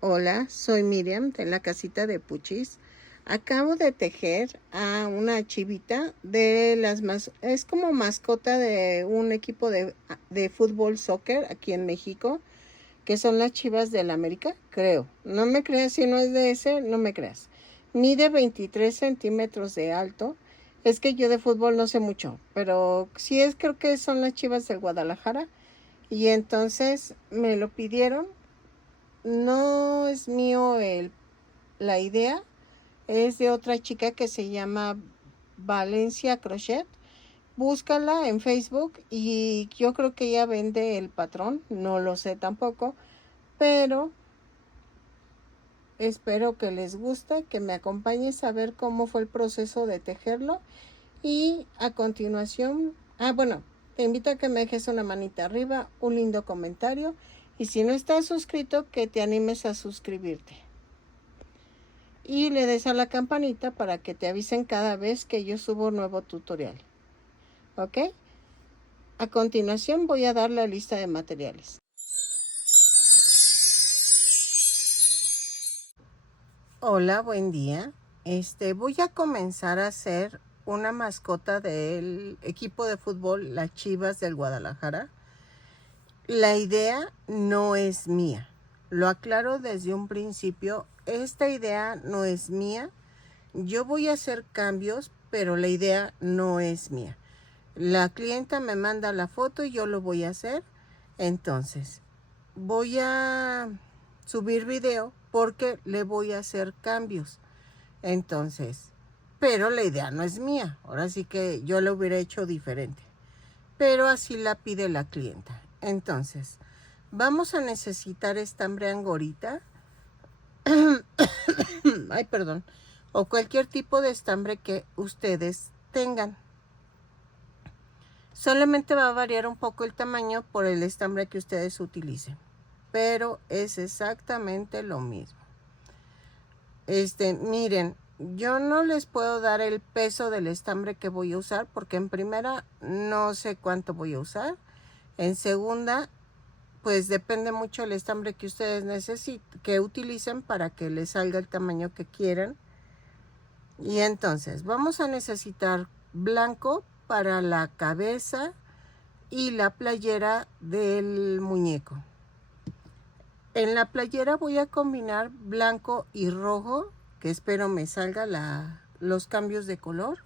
Hola, soy Miriam de la casita de Puchis. Acabo de tejer a una chivita de las más, es como mascota de un equipo de fútbol soccer aquí en México, que son las Chivas del América, creo. No me creas, si no es de ese, no me creas. Mide 23 centímetros de alto. Es que yo de fútbol no sé mucho, pero sí es, creo que son las Chivas del Guadalajara. Y entonces me lo pidieron. No es mío la idea, es de otra chica que se llama Valencia Crochet. Búscala en Facebook y yo creo que ella vende el patrón, no lo sé tampoco, pero espero que les guste, que me acompañes a ver cómo fue el proceso de tejerlo y a continuación, bueno, te invito a que me dejes una manita arriba, un lindo comentario y si no estás suscrito, que te animes a suscribirte. Y le des a la campanita para que te avisen cada vez que yo subo un nuevo tutorial. ¿Ok? A continuación voy a dar la lista de materiales. Hola, buen día. Voy a comenzar a hacer una mascota del equipo de fútbol Las Chivas del Guadalajara. La idea no es mía. Lo aclaro desde un principio. Esta idea no es mía. Yo voy a hacer cambios, pero la idea no es mía. La clienta me manda la foto y yo lo voy a hacer. Entonces, voy a subir video porque le voy a hacer cambios. Entonces, pero la idea no es mía. Ahora sí que yo lo hubiera hecho diferente. Pero así la pide la clienta. Entonces, vamos a necesitar estambre angorita. Ay, perdón. O cualquier tipo de estambre que ustedes tengan. Solamente va a variar un poco el tamaño por el estambre que ustedes utilicen, pero es exactamente lo mismo. Miren, yo no les puedo dar el peso del estambre que voy a usar porque en primera no sé cuánto voy a usar. En segunda, pues depende mucho el estambre que ustedes necesiten, que utilicen para que les salga el tamaño que quieran. Y entonces vamos a necesitar blanco para la cabeza y la playera del muñeco. En la playera voy a combinar blanco y rojo, que espero me salga los cambios de color,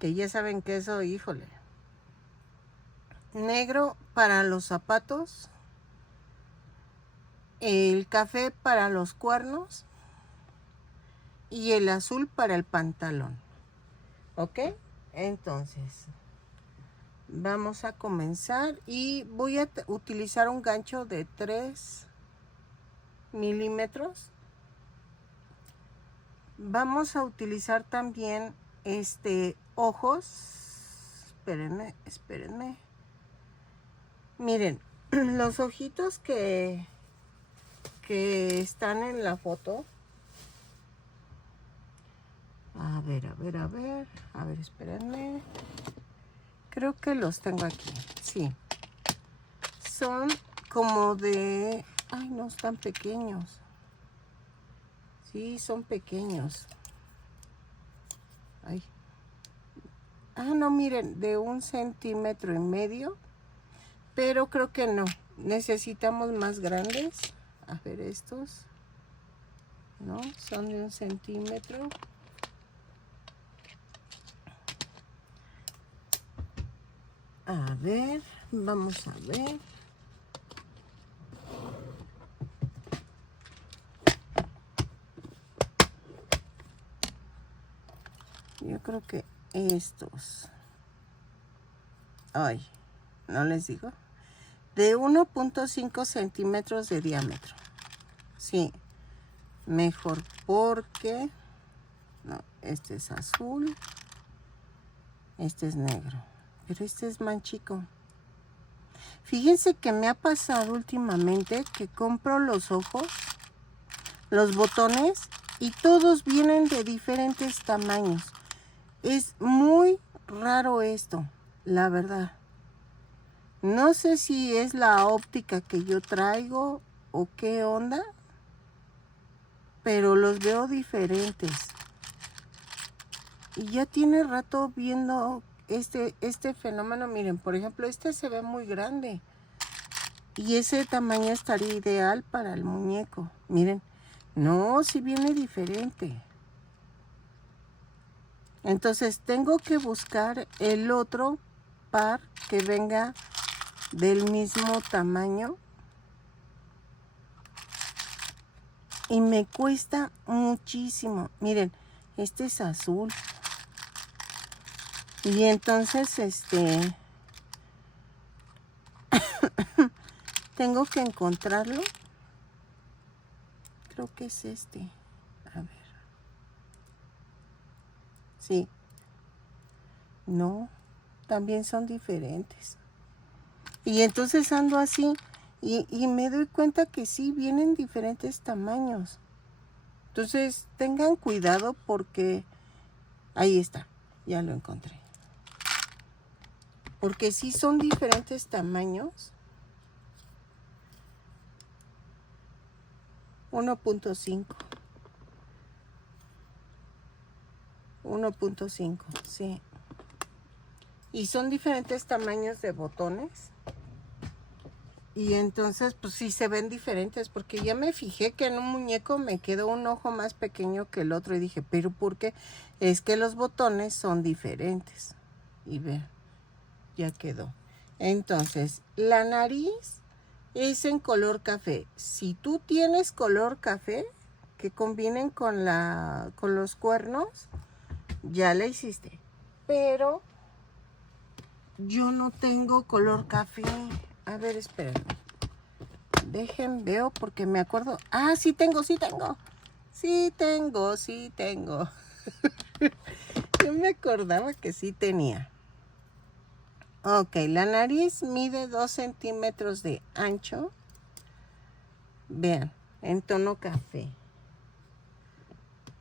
que ya saben que eso, híjole. Negro para los zapatos, el café para los cuernos y el azul para el pantalón. ¿Ok? Entonces, vamos a comenzar y voy a utilizar un gancho de 3 milímetros. Vamos a utilizar también ojos. Espérenme. Miren, los ojitos que están en la foto. A ver, espérenme. Creo que los tengo aquí. Sí. Son como de... Ay, no, están pequeños. Sí, son pequeños. Ay. No, miren, de 1,5 cm. Pero creo que no. Necesitamos más grandes. A ver, estos. ¿No? Son de 1 cm. A ver, vamos a ver. Yo creo que estos. Ay, no les digo. De 1,5 centímetros de diámetro. Sí, mejor porque... No, este es azul. Este es negro. Pero este es más chico. Fíjense que me ha pasado últimamente que compro los ojos, los botones, y todos vienen de diferentes tamaños. Es muy raro esto, la verdad. No sé si es la óptica que yo traigo o qué onda, los veo diferentes. Y ya tiene rato viendo este fenómeno. Miren, por ejemplo, este se ve muy grande. Y ese tamaño estaría ideal para el muñeco. Miren, no, sí viene diferente. Entonces tengo que buscar el otro par que venga del mismo tamaño. Y me cuesta muchísimo. Miren, este es azul. Y entonces, tengo que encontrarlo. Creo que es este. A ver. Sí. No, también son diferentes. Y entonces ando así y me doy cuenta que sí, vienen diferentes tamaños. Entonces, tengan cuidado porque ahí está, ya lo encontré. Porque sí son diferentes tamaños. 1.5. 1.5, sí. Y son diferentes tamaños de botones. Y entonces, pues sí se ven diferentes, porque ya me fijé que en un muñeco me quedó un ojo más pequeño que el otro. Y dije, ¿pero por qué? Es que los botones son diferentes. Y vean, ya quedó. Entonces, la nariz es en color café. Si tú tienes color café, que combinen con los cuernos, ya la hiciste. Pero yo no tengo color café. A ver, espérenme. Dejen, veo porque me acuerdo. Ah, sí tengo. Sí tengo. Yo me acordaba que sí tenía. Ok, la nariz mide 2 centímetros de ancho. Vean, en tono café.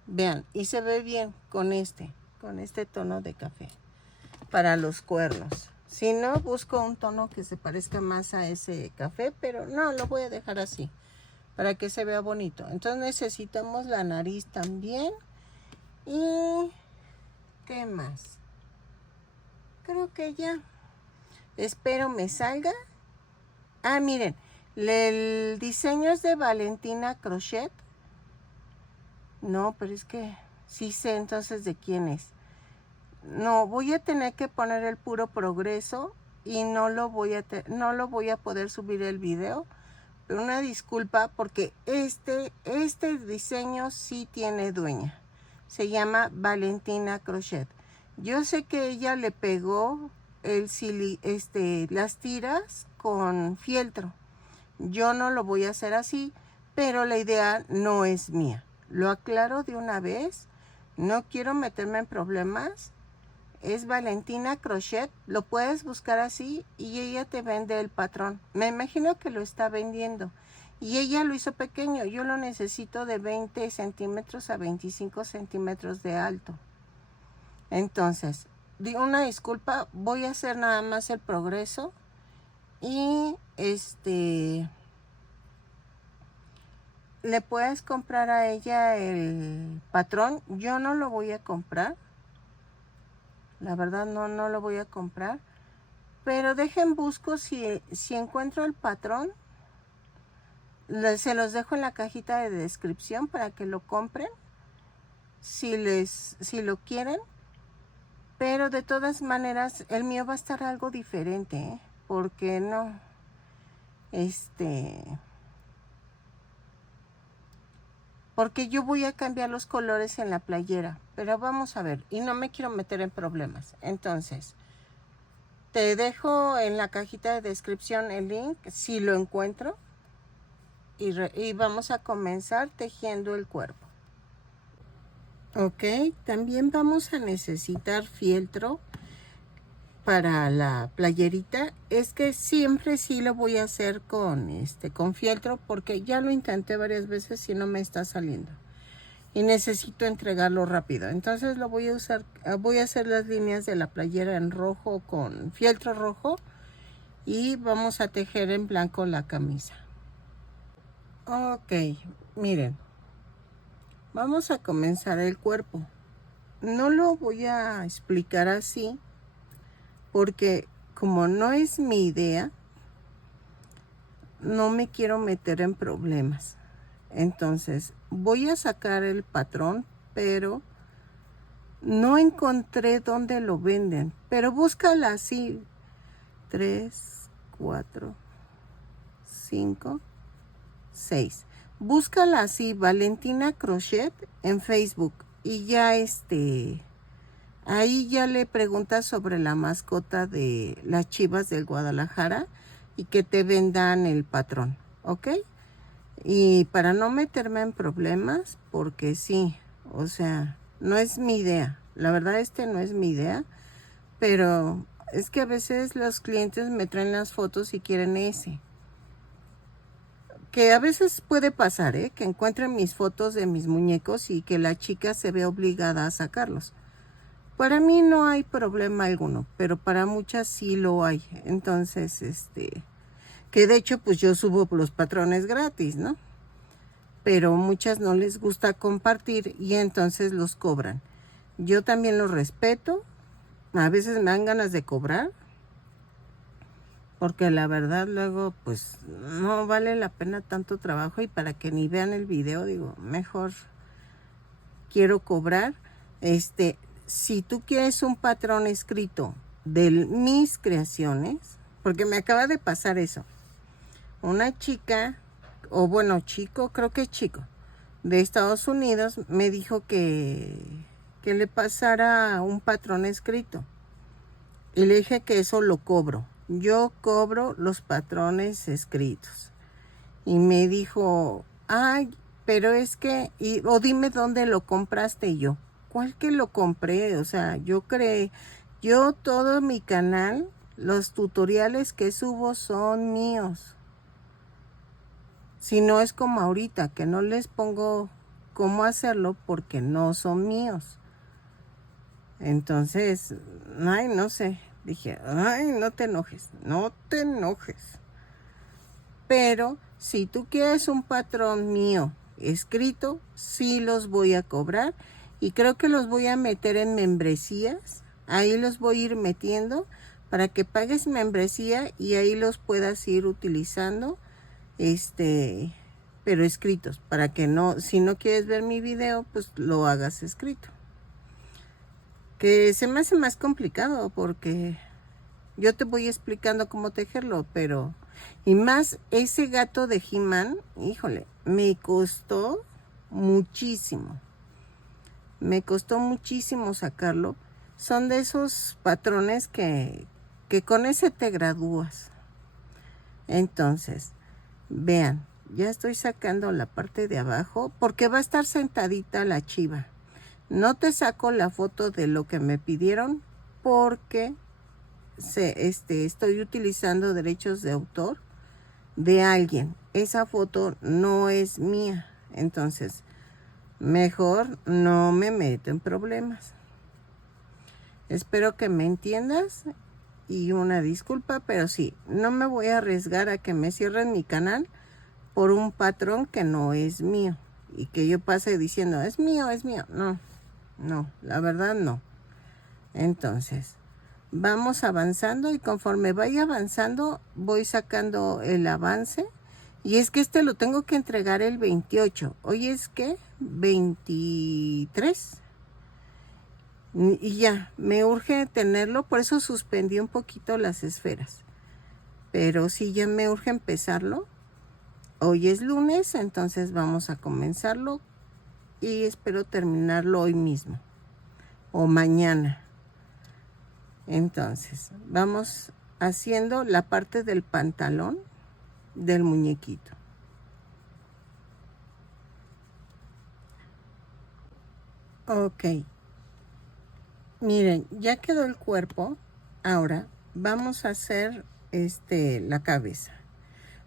Vean, y se ve bien con este tono de café. Para los cuernos. Si no, busco un tono que se parezca más a ese café, pero no, lo voy a dejar así, para que se vea bonito. Entonces necesitamos la nariz también. ¿Y qué más? Creo que ya. Espero me salga. Ah, miren, el diseño es de Valentina Crochet. No, pero es que sí sé entonces de quién es. No, voy a tener que poner el puro progreso y no lo voy a poder subir el video. Pero una disculpa porque este diseño sí tiene dueña. Se llama Valentina Crochet. Yo sé que ella le pegó las tiras con fieltro. Yo no lo voy a hacer así, pero la idea no es mía. Lo aclaro de una vez. No quiero meterme en problemas. Es Valentina Crochet, lo puedes buscar así y ella te vende el patrón. Me imagino que lo está vendiendo. Y ella lo hizo pequeño, yo lo necesito de 20 centímetros a 25 centímetros de alto. Entonces, una disculpa, voy a hacer nada más el progreso. Y le puedes comprar a ella el patrón. Yo no lo voy a comprar. La verdad no lo voy a comprar. Pero dejen busco si encuentro el patrón. Se los dejo en la cajita de descripción para que lo compren. Si lo quieren. Pero de todas maneras el mío va a estar algo diferente. Porque no. Porque yo voy a cambiar los colores en la playera. Pero vamos a ver. Y no me quiero meter en problemas. Entonces, te dejo en la cajita de descripción el link si lo encuentro. Y vamos a comenzar tejiendo el cuerpo. Ok, también vamos a necesitar fieltro para la playerita. Es que siempre sí lo voy a hacer con fieltro porque ya lo intenté varias veces y no me está saliendo. Y necesito entregarlo rápido. Entonces lo voy a usar, voy a hacer las líneas de la playera en rojo con fieltro rojo. Y vamos a tejer en blanco la camisa. Ok, miren. Vamos a comenzar el cuerpo. No lo voy a explicar así porque como no es mi idea, no me quiero meter en problemas. Entonces voy a sacar el patrón, pero no encontré dónde lo venden. Pero búscala así: 3, 4, 5, 6. Búscala así, Valentina Crochet, en Facebook. Y ya ahí ya le preguntas sobre la mascota de las Chivas del Guadalajara y que te vendan el patrón, ¿ok? Y para no meterme en problemas, porque sí, o sea, no es mi idea. La verdad, no es mi idea, pero es que a veces los clientes me traen las fotos y quieren ese. Que a veces puede pasar, que encuentren mis fotos de mis muñecos y que la chica se ve obligada a sacarlos. Para mí no hay problema alguno, pero para muchas sí lo hay. Entonces, que de hecho pues yo subo los patrones gratis, ¿no? Pero muchas no les gusta compartir y entonces los cobran. Yo también los respeto. A veces me dan ganas de cobrar, porque la verdad luego pues no vale la pena tanto trabajo, y para que ni vean el video digo, mejor quiero cobrar. Si tú quieres un patrón escrito de mis creaciones, porque me acaba de pasar eso. Una chica, o bueno, chico, creo que es chico, de Estados Unidos, me dijo que le pasara un patrón escrito. Y le dije que eso lo cobro. Yo cobro los patrones escritos. Y me dijo, ay, pero es que, o dime dónde lo compraste. Y yo, ¿cuál que lo compré? O sea, yo todo mi canal, los tutoriales que subo son míos. Si no es como ahorita, que no les pongo cómo hacerlo porque no son míos. Entonces, ay, no sé. Dije, ay, no te enojes, no te enojes. Pero si tú quieres un patrón mío escrito, sí los voy a cobrar. Y creo que los voy a meter en membresías. Ahí los voy a ir metiendo para que pagues membresía y ahí los puedas ir utilizando. Pero escritos, para que no, si no quieres ver mi video, pues lo hagas escrito. Que se me hace más complicado porque yo te voy explicando cómo tejerlo, pero... Y más ese gato de He-Man, híjole, me costó muchísimo. Me costó muchísimo sacarlo. Son de esos patrones que con ese te gradúas. Entonces, vean, ya estoy sacando la parte de abajo porque va a estar sentadita la chiva. No te saco la foto de lo que me pidieron porque estoy utilizando derechos de autor de alguien. Esa foto no es mía. Entonces, mejor no me meto en problemas. Espero que me entiendas y una disculpa, pero sí, no me voy a arriesgar a que me cierren mi canal por un patrón que no es mío y que yo pase diciendo, es mío, es mío. No, la verdad no. Entonces, vamos avanzando y conforme vaya avanzando, voy sacando el avance. Y es que lo tengo que entregar el 28. Hoy es que 23. Y ya, me urge tenerlo, por eso suspendí un poquito las esferas. Pero sí, ya me urge empezarlo. Hoy es lunes, entonces vamos a comenzarlo y espero terminarlo hoy mismo o mañana. Entonces, vamos haciendo la parte del pantalón del muñequito. Ok. Miren, ya quedó el cuerpo. Ahora vamos a hacer la cabeza.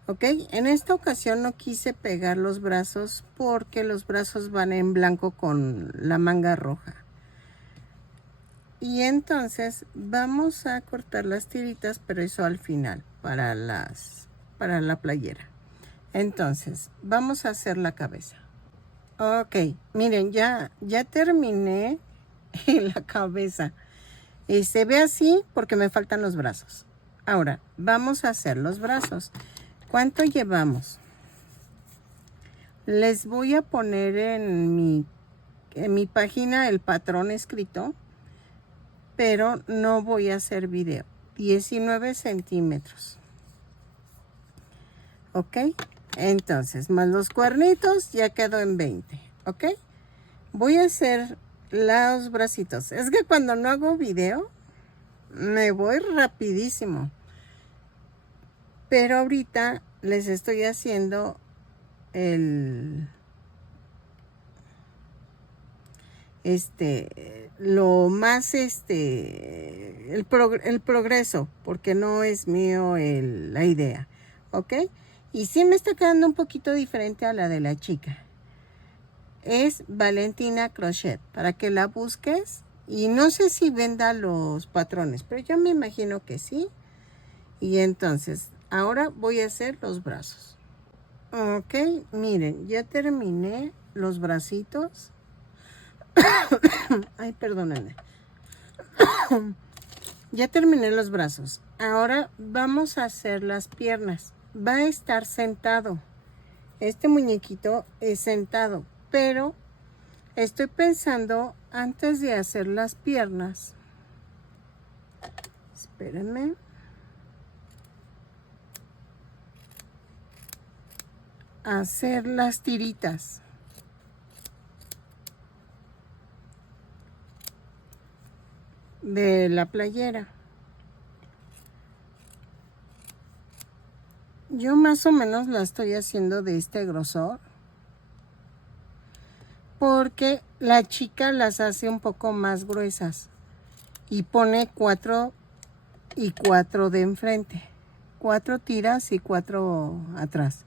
Ok, en esta ocasión no quise pegar los brazos porque los brazos van en blanco con la manga roja. Y entonces vamos a cortar las tiritas, pero eso al final, para la playera. Entonces, vamos a hacer la cabeza. Ok, miren, ya terminé la cabeza. Se ve así porque me faltan los brazos. Ahora, vamos a hacer los brazos. ¿Cuánto llevamos? Les voy a poner en mi página el patrón escrito, pero no voy a hacer video. 19 centímetros. ¿Ok? Entonces, más los cuernitos, ya quedó en 20. ¿Ok? Voy a hacer los bracitos. Es que cuando no hago video, me voy rapidísimo. Pero ahorita les estoy haciendo lo más, el progreso, porque no es mío la idea, ¿ok? Y sí me está quedando un poquito diferente a la de la chica. Es Valentina Crochet, para que la busques. Y no sé si venda los patrones, pero yo me imagino que sí. Y entonces, ahora voy a hacer los brazos. Ok, miren, ya terminé los bracitos. Ay, perdónenme. Ya terminé los brazos. Ahora vamos a hacer las piernas. Va a estar sentado. Este muñequito es sentado, pero estoy pensando antes de hacer las piernas. Espérenme. Hacer las tiritas. De la playera. Yo más o menos la estoy haciendo de este grosor, porque la chica las hace un poco más gruesas y pone 4 y 4 de enfrente, 4 tiras y 4 atrás.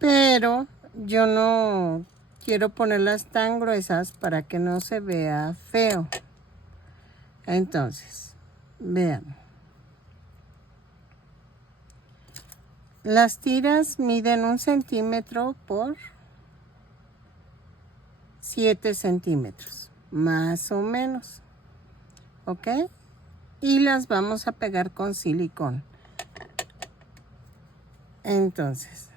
Pero yo no quiero ponerlas tan gruesas para que no se vea feo. Entonces, vean. Las tiras miden 1 centímetro por 7 centímetros, más o menos. ¿Ok? Y las vamos a pegar con silicón. Entonces,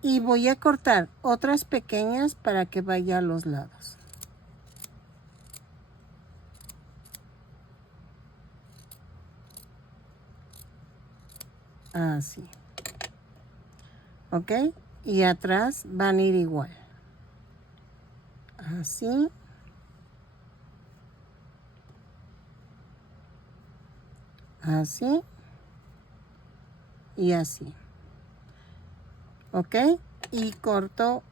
y voy a cortar otras pequeñas para que vaya a los lados. Así. ¿Ok? Y atrás van a ir igual. Así. Así. Y así. ¿Ok? Y corto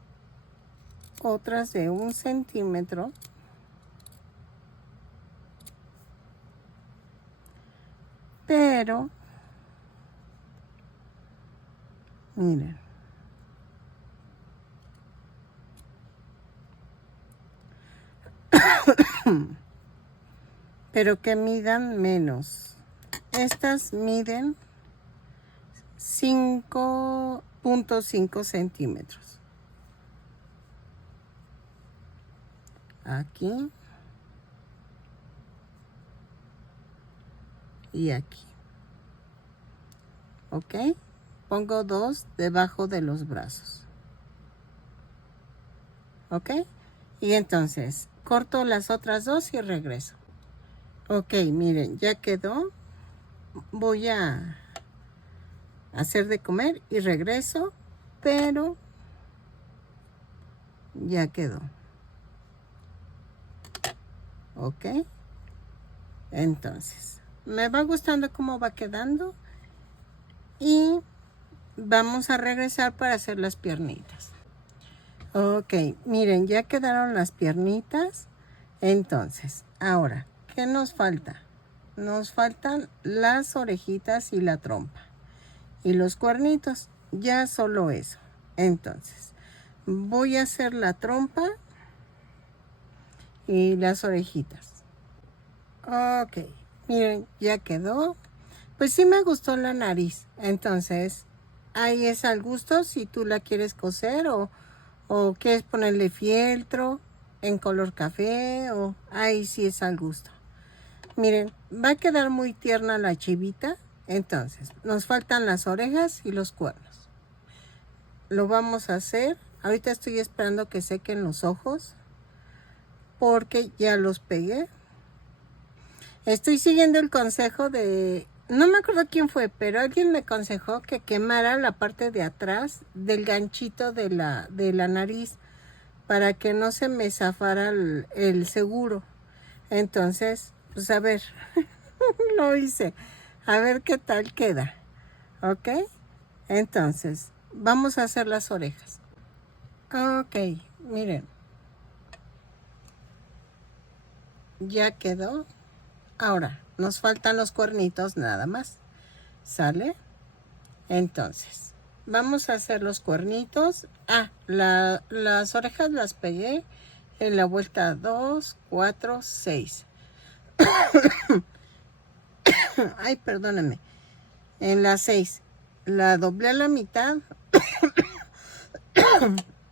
otras de 1 centímetro. Pero, miren. Pero que midan menos. Estas miden 5.5 centímetros. Aquí. Y aquí. ¿Ok? Pongo 2 debajo de los brazos. ¿Ok? Y entonces corto las otras 2 y regreso. Ok, miren, ya quedó. Voy a hacer de comer y regreso, pero ya quedó. Ok. Entonces, me va gustando cómo va quedando. Y vamos a regresar para hacer las piernitas. Ok, miren, ya quedaron las piernitas. Entonces, ahora, ¿qué nos falta? Nos faltan las orejitas y la trompa. Y los cuernitos, ya solo eso. Entonces, voy a hacer la trompa y las orejitas. Ok, miren, ya quedó. Pues sí me gustó la nariz. Entonces, ahí es al gusto si tú la quieres coser o quieres ponerle fieltro en color café o ahí sí es al gusto. Miren, va a quedar muy tierna la chivita. Entonces, nos faltan las orejas y los cuernos. Lo vamos a hacer. Ahorita estoy esperando que sequen los ojos porque ya los pegué. Estoy siguiendo el consejo de... No me acuerdo quién fue, pero alguien me aconsejó que quemara la parte de atrás del ganchito de la nariz para que no se me zafara el seguro. Entonces, pues a ver, lo hice. A ver qué tal queda. ¿Ok? Entonces, vamos a hacer las orejas. Ok, miren. Ya quedó. Ahora, nos faltan los cuernitos nada más. ¿Sale? Entonces, vamos a hacer los cuernitos. Las orejas las pegué en la vuelta 2, 4, 6. Ay, perdónenme. En la 6. La doblé a la mitad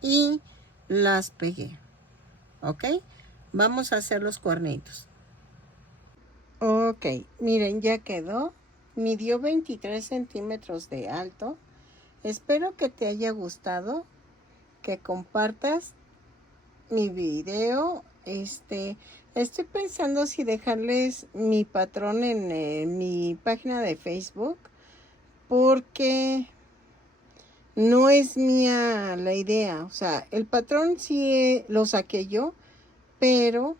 y las pegué. ¿Ok? Vamos a hacer los cuernitos. Ok, miren, ya quedó. Midió 23 centímetros de alto. Espero que te haya gustado, que compartas mi video. Estoy pensando si dejarles mi patrón en mi página de Facebook, porque no es mía la idea. O sea, el patrón sí lo saqué yo, pero,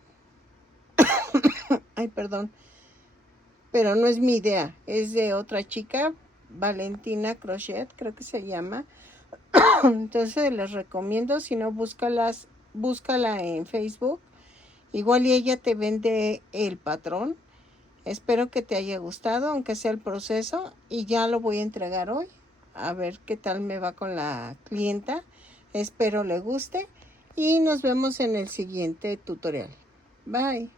ay, perdón, pero no es mi idea, es de otra chica, Valentina Crochet, creo que se llama. Entonces les recomiendo, si no, búscala en Facebook. Igual y ella te vende el patrón. Espero que te haya gustado, aunque sea el proceso, y ya lo voy a entregar hoy. A ver qué tal me va con la clienta. Espero le guste y nos vemos en el siguiente tutorial. Bye.